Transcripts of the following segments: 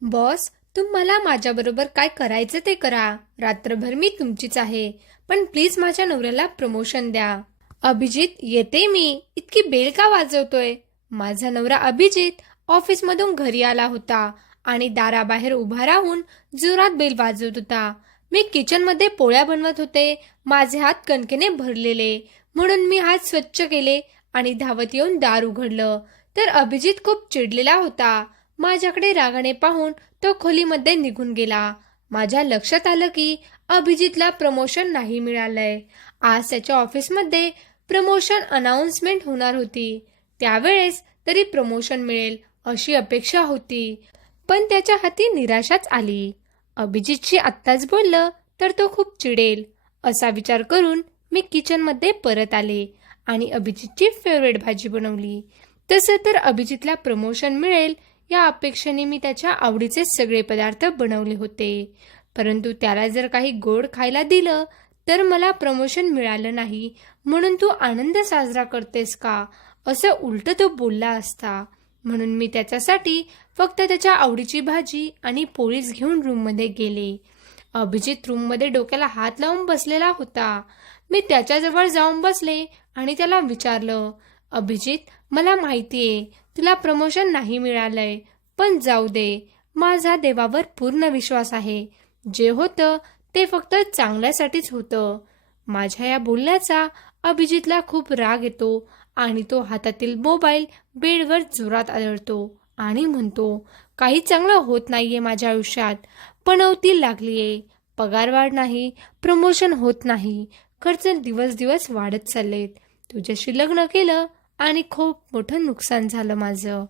Boss तुम्हाला माझ्याबरोबर काय करायचं ते करा. रात्रभर मी तुमचीच आहे. पण प्लीज माझ्या नवऱ्याला प्रमोशन द्या. अभिजित येते मी. इतकी बेल का वाजवतोय? माझा नवरा अभिजित ऑफिसमधून घरी आला होता आणि दाराबाहेर उभा राहून जोरात बेल वाजवत होता. मी किचनमध्ये पोळ्या बनवत होते. माझे हात कणकेने भरलेले. म्हणून मी हात स्वच्छ केले आणि धावत येऊन दार उघडलं. तर अभिजित खूप चिडलेला होता. माझ्याकडे रागाने पाहून तो खोलीमध्ये निघून गेला. माझ्या लक्षात आलं की अभिजितला प्रमोशन नाही मिळालंय. आज त्याच्या ऑफिसमध्ये प्रमोशन अनाउन्समेंट होणार होती. त्यावेळेस तरी प्रमोशन मिळेल अशी अपेक्षा होती पण त्याच्या हाती निराशाच आली. अभिजितशी आत्ताच बोललं तर तो खूप चिडेल असा विचार करून मी किचनमध्ये परत आले आणि अभिजितची फेवरेट भाजी बनवली. तसं तर अभिजितला प्रमोशन मिळेल या अपेक्षेने मी त्याच्या आवडीचे सगळे पदार्थ बनवले होते. परंतु त्याला जर काही गोड खायला दिलं तर मला प्रमोशन मिळालं नाही. म्हणून तू आनंद साजरा करतेस का? असं उलट तो बोलला असता. म्हणून मी त्याच्यासाठी फक्त त्याच्या आवडीची भाजी आणि पोळीच घेऊन रूममध्ये गेले. अभिजित रूममध्ये डोक्याला हात लावून बसलेला होता. मी त्याच्याजवळ जाऊन बसले आणि त्याला विचारलं अभिजित मला माहितीये तुला प्रमोशन नाही मिळालंय पण जाऊ दे माझा देवावर पूर्ण विश्वास आहे. जे होतं ते फक्त चांगल्यासाठीच होतं. माझ्या या बोलण्याचा अभिजितला खूप राग येतो आणि तो हातातील मोबाईल बेडवर जोरात आदळतो आणि म्हणतो काही चांगलं होत नाहीये माझ्या आयुष्यात. पणवती लागलीये. पगारवाढ नाही प्रमोशन होत नाही. खर्च दिवस दिवस वाढत चाललेत. तुझ्याशी लग्न केलं आणि खूप मोठं नुकसान झालं माझं.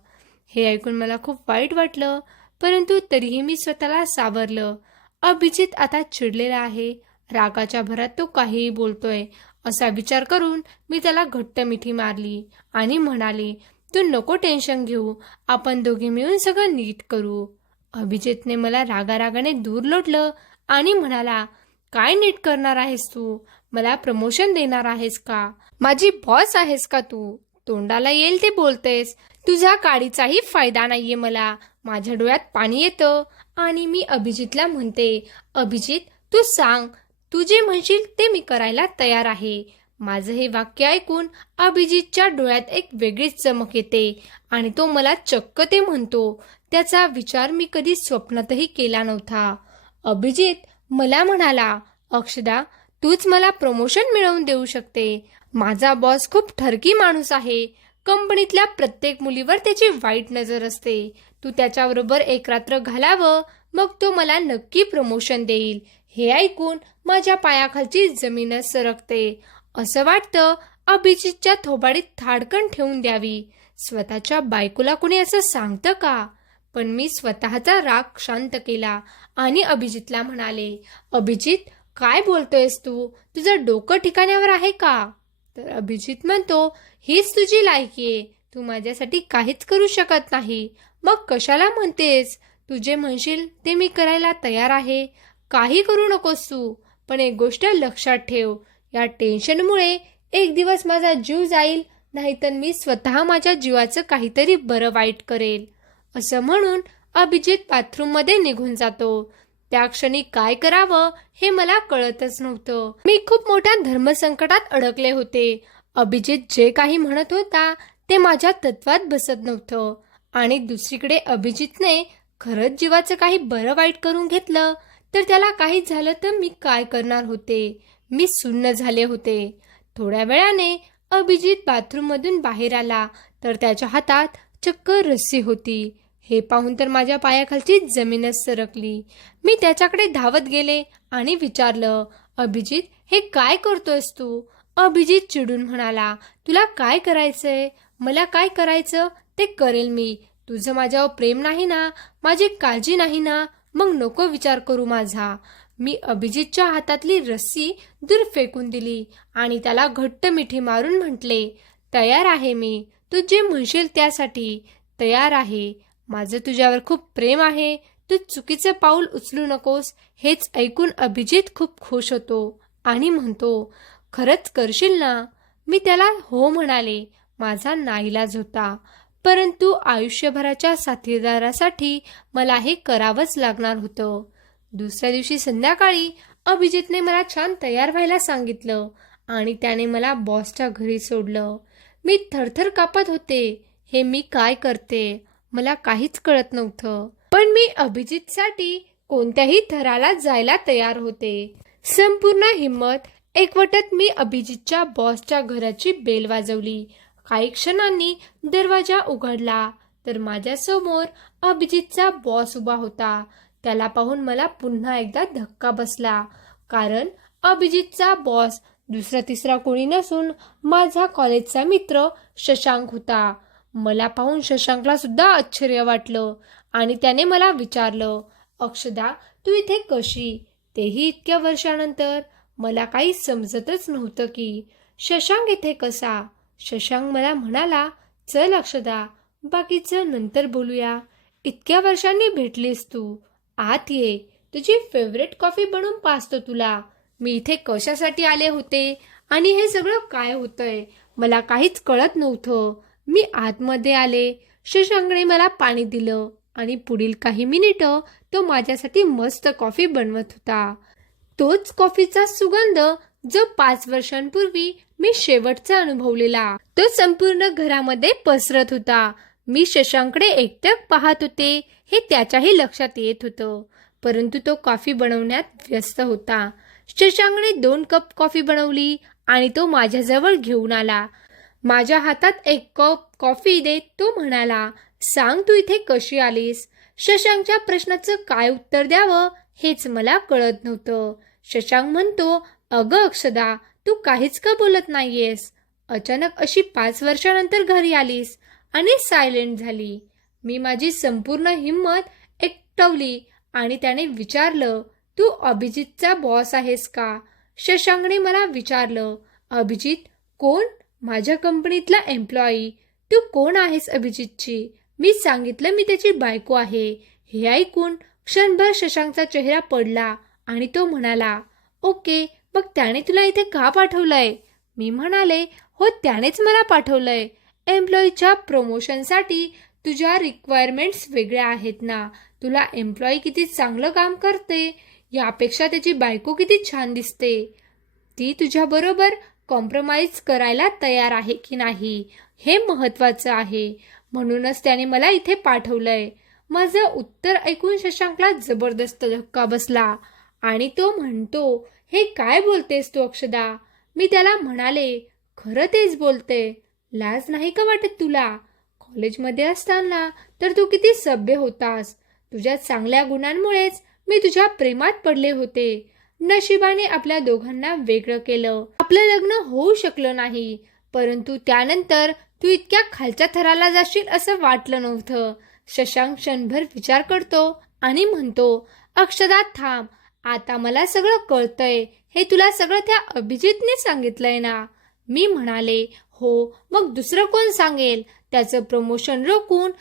हे ऐकून मला खूप वाईट वाटलं परंतु तरीही मी स्वतःला सावरलं. अभिजित आता चिडलेला आहे. रागाच्या भरात तो काहीही बोलतोय. असा विचार करून मी त्याला घट्ट मिठी मारली आणि म्हणाली तू नको टेन्शन घेऊ. आपण दोघे मिळून सगळं नीट करू. अभिजितने मला रागारागाने दूर लोटलं आणि म्हणाला काय नीट करणार आहेस तू? मला प्रमोशन देणार आहेस का? माझी बॉस आहेस का तू? तोंडाला येईल ते बोलतेस. तुझ्या काडीचाही फायदा नाहीये मला. माझ्या डोळ्यात पाणी येतं. आणि मी अभिजितला म्हणते अभिजित तू सांग तू जे म्हणशील ते मी करायला तयार आहे. माझं हे वाक्य ऐकून अभिजितच्या डोळ्यात एक वेगळीच चमक येते आणि तो मला चक्क ते म्हणतो. त्याचा विचार मी कधी स्वप्नातही केला नव्हता. अभिजित मला म्हणाला अक्षदा तूच मला प्रमोशन मिळवून देऊ शकते. माझा बॉस खूप ठरकी माणूस आहे. कंपनीतल्या प्रत्येक मुलीवर त्याची वाईट नजर असते. तू त्याच्याबरोबर एक रात्र घालावं मग तो मला नक्की प्रमोशन देईल. हे ऐकून माझ्या पायाखालची जमीनच सरकते. असं वाटतं अभिजितच्या थोबाडीत थाडकन ठेवून द्यावी. स्वतःच्या बायकोला कुणी असं सांगतं का? पण मी स्वतःचा राग शांत केला आणि अभिजितला म्हणाले अभिजित काय बोलतोयस तू? तुझं डोकं ठिकाण्यावर आहे का? तर अभिजित म्हणतो हीच तुझी लायकी आहे. तू माझ्यासाठी काहीच करू शकत नाही. मग कशाला म्हणतेस? तू जे म्हणशील ते मी करायला तयार आहे. काही करू नकोस तू. पण एक गोष्ट लक्षात ठेव. या टेन्शनमुळे एक दिवस माझा जीव जाईल नाहीतर मी स्वतः माझ्या जीवाचं काहीतरी बरं वाईट करेल. असं म्हणून अभिजित बाथरूममध्ये निघून जातो. त्या क्षणी काय करावं हे मला कळतच नव्हतं. मी खूप मोठ्या धर्मसंकटात अडकले होते. अभिजित जे काही म्हणत होता ते माझ्या तत्वात बसत नव्हतं. आणि दुसरीकडे अभिजितने खरंच जीवाचं काही बरं वाईट करून घेतलं तर त्याला काही झालं तर मी काय करणार होते? मी सुन्न झाले होते. थोड्या वेळाने अभिजित बाथरूममधून बाहेर आला तर त्याच्या हातात चक्क रस्सी होती. हे पाहून तर माझ्या पायाखालची जमीनच सरकली. मी त्याच्याकडे धावत गेले आणि विचारलं अभिजित हे काय करतोयस तू? अभिजित चिडून म्हणाला तुला काय करायचंय? मला काय करायचं? ते करेल मी. तुझं माझ्यावर प्रेम नाही ना? माझी काळजी नाही ना? मग नको विचार करू माझा. मी अभिजितच्या हातातली रस्सी दूर फेकून दिली आणि त्याला घट्ट मिठी मारून म्हटले तयार आहे मी. तू जे म्हणशील त्यासाठी तयार आहे. माझं तुझ्यावर खूप प्रेम आहे. तू चुकीचं पाऊल उचलू नकोस. हेच ऐकून अभिजित खूप खुश होतो आणि म्हणतो खरंच करशील ना? मी त्याला हो म्हणाले. माझा नाईलाज होता. परंतु आयुष्यभराच्या साथीदारासाठी मला हे करावंच लागणार होतं. दुसऱ्या दिवशी संध्याकाळी अभिजितने मला छान तयार व्हायला सांगितलं आणि त्याने मला बॉसच्या घरी सोडलं. मी थरथर कापत होते. हे मी काय करते? मला काहीच कळत नव्हतं. पण मी अभिजितसाठी कोणत्याही थराला जायला तयार होते. संपूर्ण हिंमत एकवटत मी अभिजितच्या बॉसच्या घराची बेल वाजवली. काही क्षणांनी दरवाजा उघडला तर माझ्यासमोर अभिजितचा बॉस उभा होता. त्याला पाहून मला पुन्हा एकदा धक्का बसला कारण अभिजितचा बॉस दुसरा तिसरा कोणी नसून माझा कॉलेजचा मित्र शशांक होता. मला पाहून शशांकला सुद्धा आश्चर्य वाटलं आणि त्याने मला विचारलं अक्षदा तू इथे कशी? तेही इतक्या वर्षानंतर? मला काही समजतच नव्हतं की शशांक इथे कसा. शशांक मला म्हणाला चल अक्षदा बाकीचं नंतर बोलूया. इतक्या वर्षांनी भेटलीस तू. आत ये. तुझी फेवरेट कॉफी बनवून पाचतो तुला. मी इथे कशासाठी आले होते? आणि हे सगळं काय होतंय? मला काहीच कळत नव्हतं. मी आतमध्ये आले. शशांकने मला पाणी दिलं आणि पुढील काही मिनिटं तो माझ्यासाठी मस्त कॉफी बनवत होता. तोच कॉफीचा सुगंध जो पाच वर्षांपूर्वी मी शेवटचा अनुभवलेला. तो संपूर्ण घरामध्ये पसरत होता. मी शशांकडे एकटक पाहत होते हे त्याच्याही लक्षात येत होतं. परंतु तो कॉफी बनवण्यात व्यस्त होता. शशांकने दोन कप कॉफी बनवली आणि तो माझ्याजवळ घेऊन आला. माझ्या हातात एक कप कॉफी देत तो म्हणाला. सांग तू इथे कशी आलीस? शशांकच्या प्रश्नाचं काय उत्तर द्यावं हेच मला कळत नव्हतं. शशांक म्हणतो अगं अक्षदा तू काहीच का बोलत नाहीयेस? अचानक अशी पाच वर्षानंतर घरी आलीस आणि सायलेंट झाली. मी माझी संपूर्ण हिंमत एकटवली आणि त्याने विचारलं तू अभिजितचा बॉस आहेस का? शशांकने मला विचारलं अभिजित कोण? माझ्या कंपनीतला एम्प्लॉई तू कोण आहेस अभिजितची? मी सांगितलं मी त्याची बायको आहे. हे ऐकून क्षणभर शशांकचा चेहरा पडला आणि तो म्हणाला ओके मग त्याने तुला इथे का पाठवलंय? मी म्हणाले हो त्यानेच मला पाठवलंय. एम्प्लॉईच्या प्रमोशनसाठी तुझ्या रिक्वायरमेंट्स वेगळ्या आहेत ना. तुला एम्प्लॉई किती चांगलं काम करते यापेक्षा त्याची बायको किती छान दिसते. ती तुझ्याबरोबर कॉम्प्रोमाइज करायला तयार आहे की नाही हे महत्त्वाचं आहे. म्हणूनच त्याने मला इथे पाठवलंय. माझं उत्तर ऐकून शशांकला जबरदस्त धक्का बसला आणि तो म्हणतो हे काय बोलतेस तू अक्षदा? मी त्याला म्हणाले खरं तेच बोलते. लाज नाही का वाटत तुला? कॉलेजमध्ये असताना तर तू किती सभ्य होतास. तुझ्या चांगल्या गुणांमुळेच मी तुझ्या प्रेमात पडले होते. नशिबाने आपल्या दोघांना वेगळं केलं. आपलं लग्न होऊ शकलं नाही परंतु त्यानंतर तू इतक्या खालच्या थराला जाशील असं वाटलं नव्हतं. शशांक क्षणभर विचार करतो आणि म्हणतो अक्षदा थांब. आता मला सगळं कळतंय. हे तुला सगळं त्या अभिजितने सांगितलंय ना? मी म्हणाले हो मग दुसरं कोण सांगेल? त्याचं प्रमोशन रोखून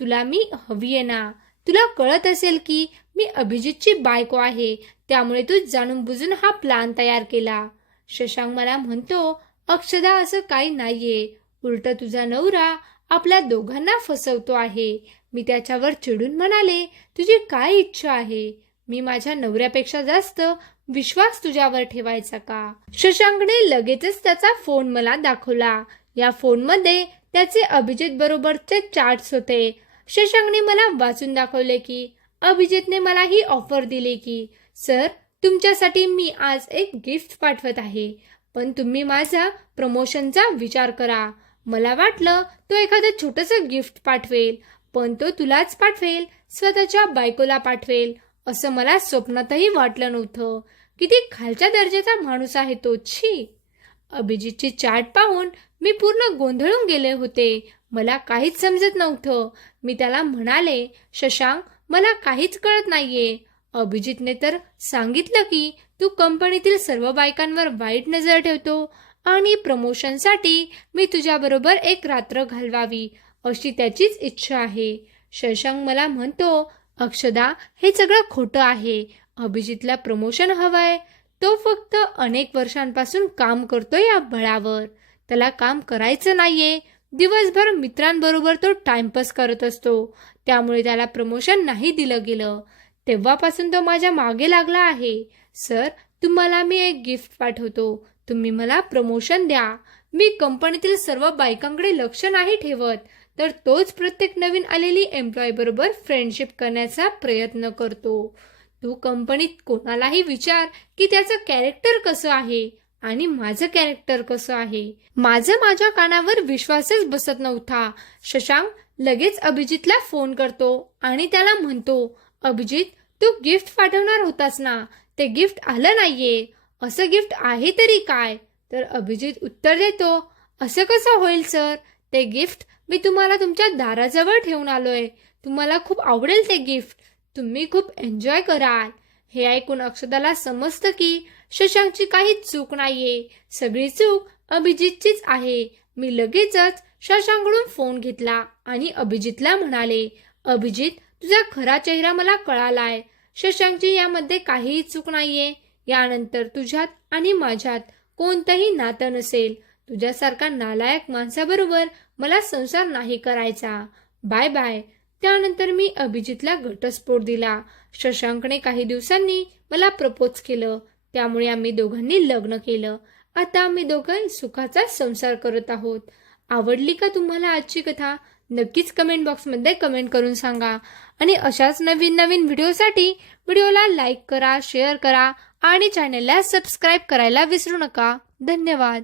तुला मी हवी आहे ना? तुला कळत असेल की मी अभिजितची बायको आहे. त्यामुळे तू जाणून बुजून हा प्लान तयार केला. शशांक मला म्हणतो अक्षदा असं काही नाहीये. उलट तुझा नवरा आपल्या दोघांना फसवतो आहे. मी त्याच्यावर चिडून म्हणाले तुझी काय इच्छा आहे? मी माझ्या नवऱ्यापेक्षा जास्त विश्वास तुझ्यावर ठेवायचा का? शशांकने लगेचच त्याचा फोन मला दाखवला. या फोनमध्ये त्याचे अभिजित बरोबरचे चार्ट्स होते. शशांकने मला वाचून दाखवले की अभिजितने मला ही ऑफर दिली की सर तुमच्यासाठी मी आज एक गिफ्ट पाठवत आहे. पण तुम्ही माझा प्रमोशनचा विचार करा. मला वाटलं तो एखादं छोटंसं गिफ्ट पाठवेल पण तो तुलाच पाठवेल स्वतःच्या बायकोला पाठवेल असं मला स्वप्नातही वाटलं नव्हतं. किती खालच्या दर्जाचा माणूस आहे तो छी. अभिजितची चाट पाहून मी पूर्ण गोंधळून गेले होते. मला काहीच समजत नव्हतं. मी त्याला म्हणाले शशांक मला काहीच कळत नाहीये. अभिजितने तर सांगितलं की तू कंपनीतील सर्व बायकांवर वाईट नजर ठेवतो आणि प्रमोशनसाठी मी तुझ्याबरोबर एक रात्र घालवावी अशी त्याचीच इच्छा आहे. शशांक मला म्हणतो अक्षदा हे सगळं खोटं आहे. अभिजितला प्रमोशन हवंय. तो फक्त अनेक वर्षांपासून काम करतोय या बळावर. त्याला काम करायचं नाहीये. दिवसभर मित्रांबरोबर तो टाइमपास करत असतो. त्यामुळे त्याला प्रमोशन नाही दिलं गेलं. तेव्हापासून तो माझ्या मागे लागला आहे. सर तुम्हाला मी एक गिफ्ट पाठवतो. तुम्ही मला प्रमोशन द्या. मी कंपनीतील सर्व बायकांकडे लक्ष नाही ठेवत तर तोच प्रत्येक नवीन आलेली एम्प्लॉईबरोबर फ्रेंडशिप करण्याचा प्रयत्न करतो. तू कंपनीत कोणालाही विचार की त्याचं कॅरेक्टर कसं आहे? आणि माझं कॅरेक्टर कसं आहे? माझं माझ्या कानावर विश्वासच बसत नव्हता. शशांक लगेच अभिजितला फोन करतो आणि त्याला म्हणतो अभिजित तू गिफ्ट पाठवणार होतास ना? ते गिफ्ट आलं नाहीये. असं गिफ्ट आहे तरी काय? तर अभिजित उत्तर देतो असं कसं होईल सर ते गिफ्ट मी तुम्हाला तुमच्या दाराजवळ ठेवून आलोय. तुम्हाला खूप आवडेल ते गिफ्ट तुम्ही खूप एन्जॉय कराल. हे ऐकून अक्षदाला समजतं की शशांकची काही चूक नाहीये. सगळी चूक अभिजितचीच आहे. मी लगेचच शशांकडून फोन घेतला आणि अभिजितला म्हणाले अभिजित तुझा खरा चेहरा मला कळालाय. शशांकची यामध्ये काहीही चूक नाहीये. यानंतर तुझ्यात आणि माझ्यात कोणतंही नातं नसेल. तुझ्यासारखा नालायक माणसाबरोबर मला संसार नाही करायचा. Bye bye. त्यानंतर मी अभिजितला घटस्फोट दिला. शशांकने काही दिवसांनी मला प्रपोज केलं. त्यामुळे आम्ही दोघांनी लग्न केलं. आता आम्ही दोघं सुखाचा संसार करत आहोत. आवडली का तुम्हाला आजची कथा? नक्कीच कमेंट बॉक्समध्ये कमेंट करून सांगा. आणि अशाच नवीन नवीन व्हिडिओसाठी व्हिडिओला लाईक करा शेअर करा आणि चॅनलला सबस्क्राईब करायला विसरू नका. धन्यवाद.